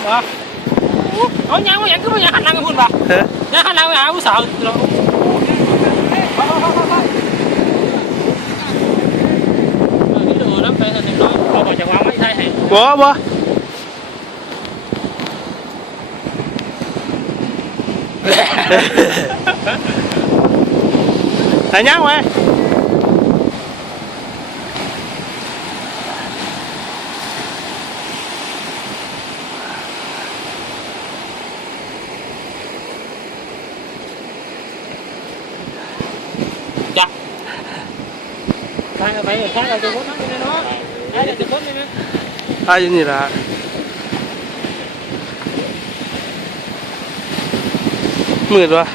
Mbak. Oh, nyang yang kamu nyang nang pun, Mbak. Nyang nang aku saut loh. Bố bố. Thầy nhá không? ไว้จ้ะไปไปไปเราจะพ้นนั่งไปเลยเนาะไปเราจะพ้นเลยนะอาอยู่นี่ละมืดวะ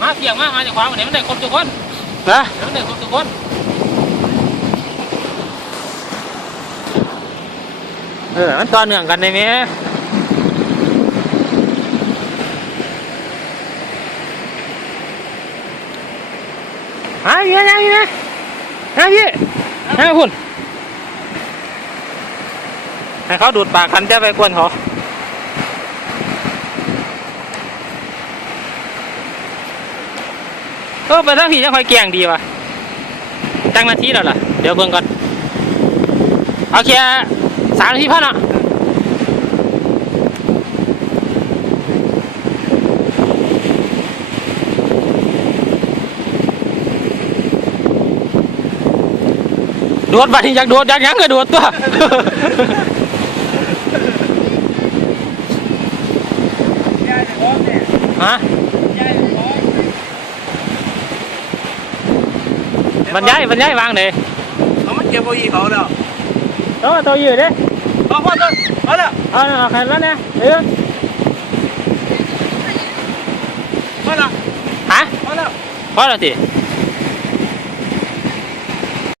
มาเที่ยงมามาจากขวางวันนี้มันได้ครบทุกคนนะมันได้ครบทุกคนเออมันต่อเนื่องกันได้ไหม ฮะยังไงยังไงฮะพี่ฮะคุณให้เขาดูดปากคันจะไปกวนเขาเออไปทางพี่จะคอยแกงดีว่ะตั้งนาทีแล้วล่ะ เดี๋ยวเบิ่งก่อน เอาแค่สามนาทีพ่อเนาะ โดดบัดนี้อยากโดดอยากหยังก็โดดตัว ฮะบรรยายบรรยายวางเลย เขามันเก็บเอาอีเขาแล้ว โอ้ตัวอยู่เด้ เอาพ่อตัวเอาแล้ว เอาเอาขันแล้วเนี่ยเดี๋ยว มาแล้ว ฮะ มาแล้ว พอแล้วสิ เ